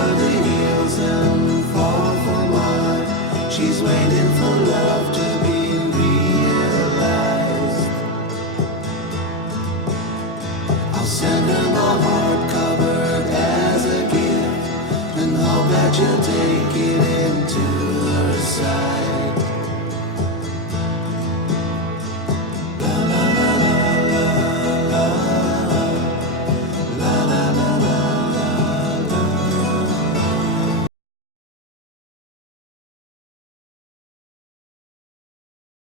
over the hills and far from mine. She's waiting for love to be realized. I'll send her my heart.